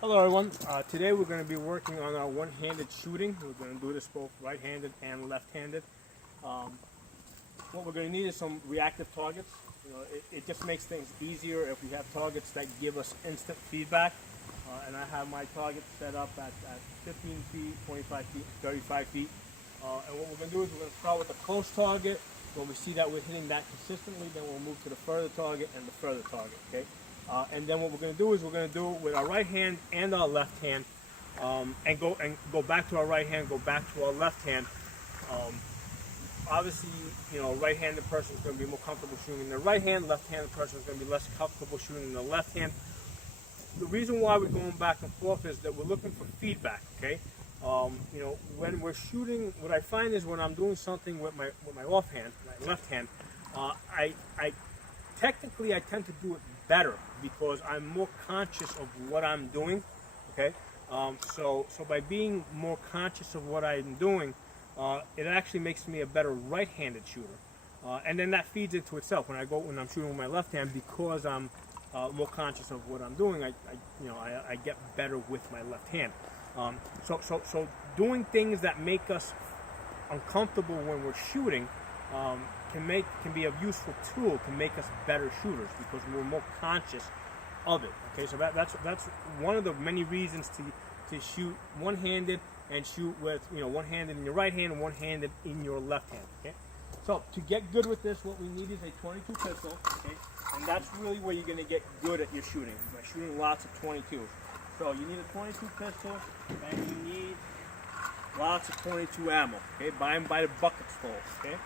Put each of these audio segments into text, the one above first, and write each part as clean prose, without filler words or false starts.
Hello everyone, today we're going to be working on our one-handed shooting. We're going to do this both right-handed and left-handed. What we're going to need is some reactive targets. It just makes things easier if we have targets that give us instant feedback. And I have my target set up at 15 feet, 25 feet, 35 feet. And what we're going to do is we're going to start with a close target. When we see that we're hitting that consistently, then we'll move to the further target and the further target, okay? And then what we're going to do is we're going to do it with our right hand and our left hand, and go back to our right hand, go back to our left hand. Obviously, right-handed person is going to be more comfortable shooting in the right hand. Left-handed person is going to be less comfortable shooting in the left hand. The reason why we're going back and forth is that we're looking for feedback. Okay, when we're shooting, what I find is when I'm doing something with my offhand, my left hand, I technically I tend to do it better because I'm more conscious of what I'm doing. Okay, so by being more conscious of what I'm doing, it actually makes me a better right-handed shooter, and then that feeds into itself when I'm shooting with my left hand, because I'm more conscious of what I'm doing. I get better with my left hand. So doing things that make us uncomfortable when we're shooting can be a useful tool to make us better shooters because we're more conscious of it. Okay, so that's one of the many reasons to shoot one-handed and shoot with one-handed in your right hand and one-handed in your left hand. Okay, so to get good with this, what we need is a 22 pistol. Okay, and that's really where you're going to get good at your shooting, by shooting lots of 22s. So you need a 22 pistol and you need lots of 22 ammo. Okay, buy them by the buckets full. Okay,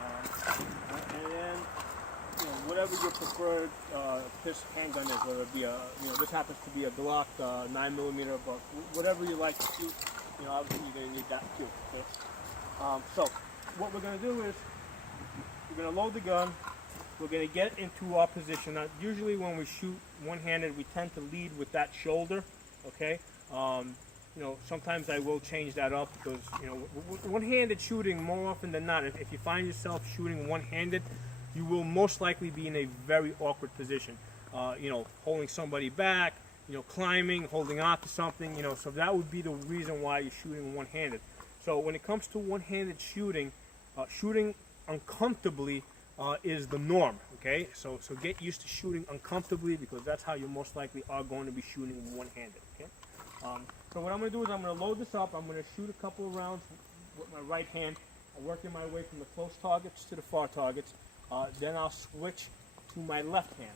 and then whatever your preferred handgun is, whether it be this happens to be a Glock 9mm, but whatever you like to shoot, obviously you're going to need that too. Okay? So what we're going to do is we're going to load the gun. We're going to get into our position. Now, usually when we shoot one-handed, we tend to lead with that shoulder. Okay. Sometimes I will change that up because one-handed shooting, more often than not, if you find yourself shooting one-handed, you will most likely be in a very awkward position. Holding somebody back, climbing, holding on to something, so that would be the reason why you're shooting one-handed. So when it comes to one-handed shooting, shooting uncomfortably is the norm, okay? So get used to shooting uncomfortably because that's how you most likely are going to be shooting one-handed, okay? So what I'm going to do is I'm going to load this up. I'm going to shoot a couple of rounds with my right hand. I'm working my way from the close targets to the far targets. Then I'll switch to my left hand.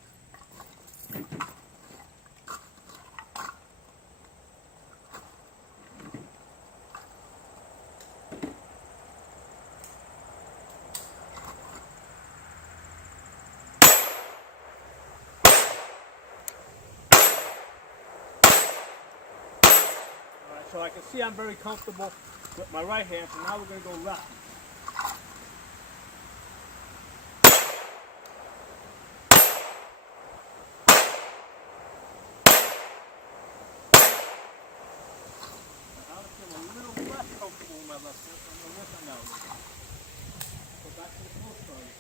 So I can see I'm very comfortable with my right hand, so now we're going to go left. Now I'm a little less comfortable with my left hand, so I'm going to work on that a little bit. Go back to the close target.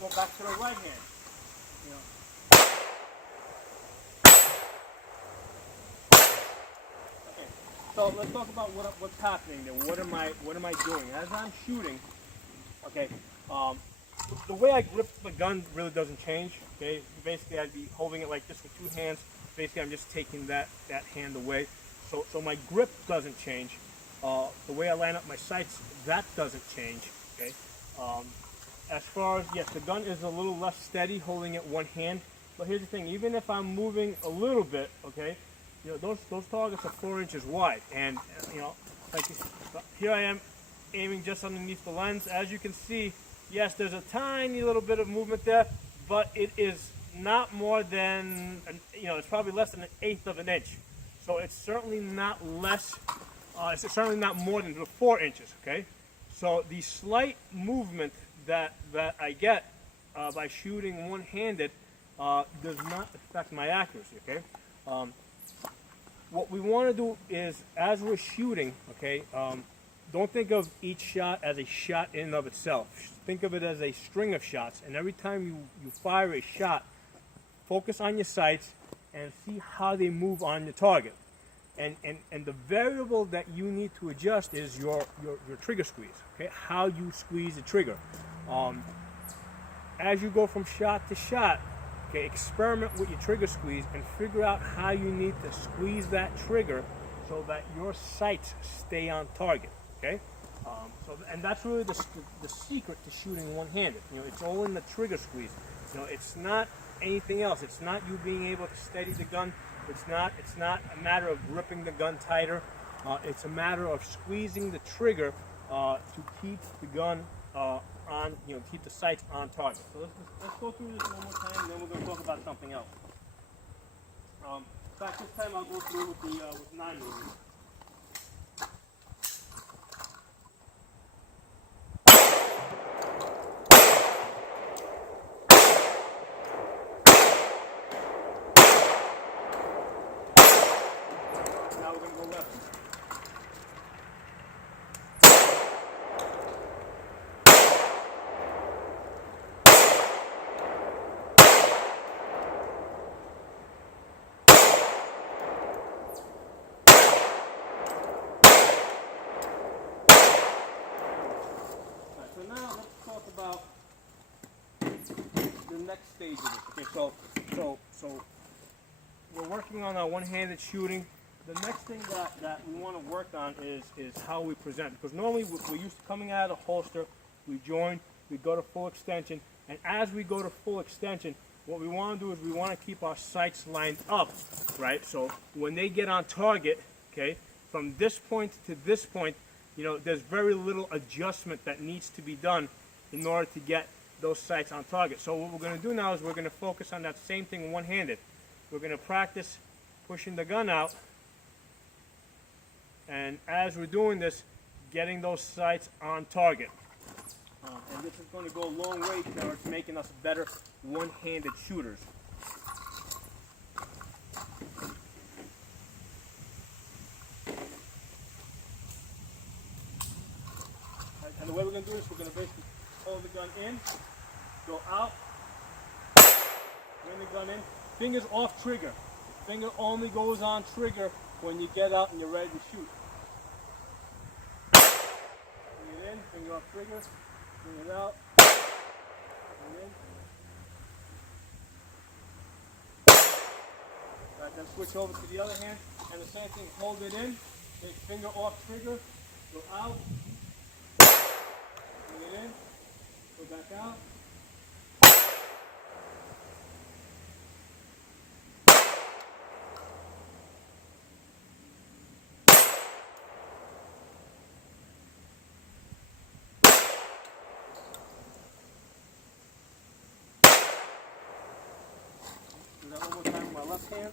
Go back to the right hand. Okay. So let's talk about what's happening there. What am I doing as I'm shooting? Okay. The way I grip the gun really doesn't change. Okay. Basically, I'd be holding it like this with two hands. Basically, I'm just taking that hand away. So my grip doesn't change. The way I line up my sights, that doesn't change. Okay. As far as, yes, the gun is a little less steady holding it one hand, but here's the thing, even if I'm moving a little bit, okay, those targets are 4 inches wide, and like here I am aiming just underneath the lens. As you can see, yes, there's a tiny little bit of movement there, but it is not more than it's probably less than 1/8 of an inch, so it's certainly not less, it's certainly not more than the 4 inches. Okay, so the slight movement that I get by shooting one-handed does not affect my accuracy. Okay, what we want to do is, as we're shooting, okay, don't think of each shot as a shot in and of itself. Think of it as a string of shots, and every time you fire a shot, focus on your sights and see how they move on your target. And the variable that you need to adjust is your trigger squeeze, okay, how you squeeze the trigger. As you go from shot to shot, okay, experiment with your trigger squeeze and figure out how you need to squeeze that trigger so that your sights stay on target, okay? And that's really the secret to shooting one-handed. You know, it's all in the trigger squeeze. You know, it's not anything else. It's not you being able to steady the gun. It's not a matter of gripping the gun tighter. It's a matter of squeezing the trigger to keep the gun on, you know, keep the sights on target. So let's go through this one more time, and then we're going to talk about something else. In fact, this time I'll go through with 9mm. Now we're going to go left. So now let's talk about the next stage of this. Okay, so we're working on our one-handed shooting. The next thing that we want to work on is how we present. Because normally we're used to coming out of the holster, we join, we go to full extension, and as we go to full extension, what we want to do is we want to keep our sights lined up, right? So when they get on target, okay, from this point to this point, you know, there's very little adjustment that needs to be done in order to get those sights on target. So what we're going to do now is we're going to focus on that same thing one-handed. We're going to practice pushing the gun out, and as we're doing this, getting those sights on target. And this is going to go a long way towards making us better one-handed shooters. And the way we're going to do this, we're going to basically hold the gun in, go out, bring the gun in, fingers off trigger. The finger only goes on trigger when you get out and you're ready to shoot. Bring it in, finger off trigger, bring it out, bring it in. Right, then switch over to the other hand, and the same thing, hold it in, take finger off trigger, go out, bring it in, go back out. Do that one more time with my left hand.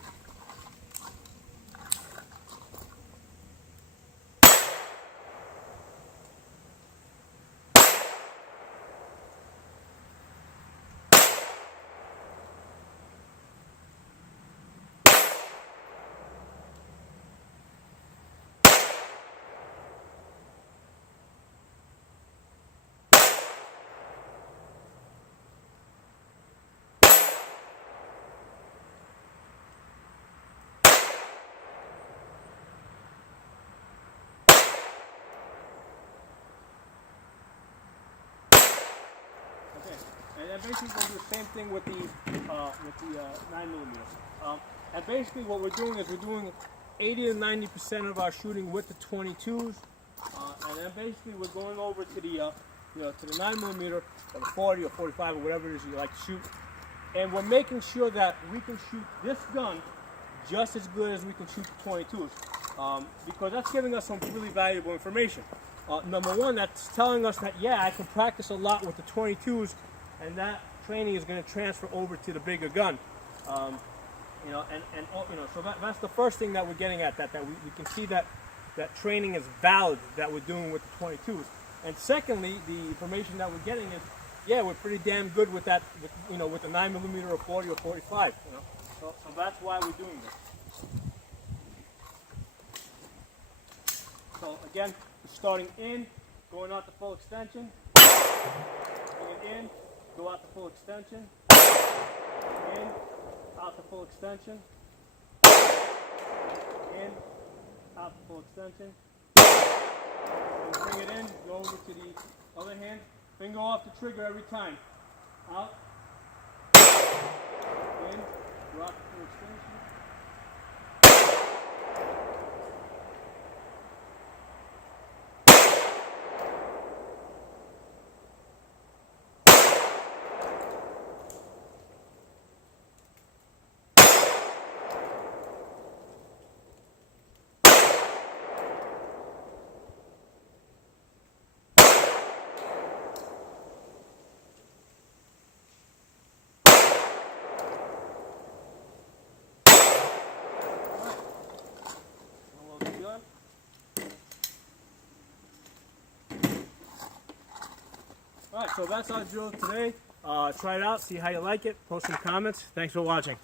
Okay, and then basically we're going to do the same thing with the 9mm. And basically what we're doing is we're doing 80 to 90% of our shooting with the 22s, and then basically we're going over to the to the 9mm or the 40 or 45 or whatever it is you like to shoot, and we're making sure that we can shoot this gun just as good as we can shoot the 22s, because that's giving us some really valuable information. Number one, that's telling us that, yeah, I can practice a lot with the 22s, and that training is going to transfer over to the bigger gun. So that's the first thing that we're getting at, that we can see that training is valid that we're doing with the 22s. And secondly, the information that we're getting is, yeah, we're pretty damn good with that, with the 9mm or 40 or 45. So that's why we're doing this. So again, starting in, going out to full extension, bring it in, go out to full extension, in, out to full extension, in, out to full extension, and bring it in, go over to the other hand, finger off the trigger every time, out, in, go out to full extension. Alright, so that's our drill today. Try it out, see how you like it, post some comments. Thanks for watching.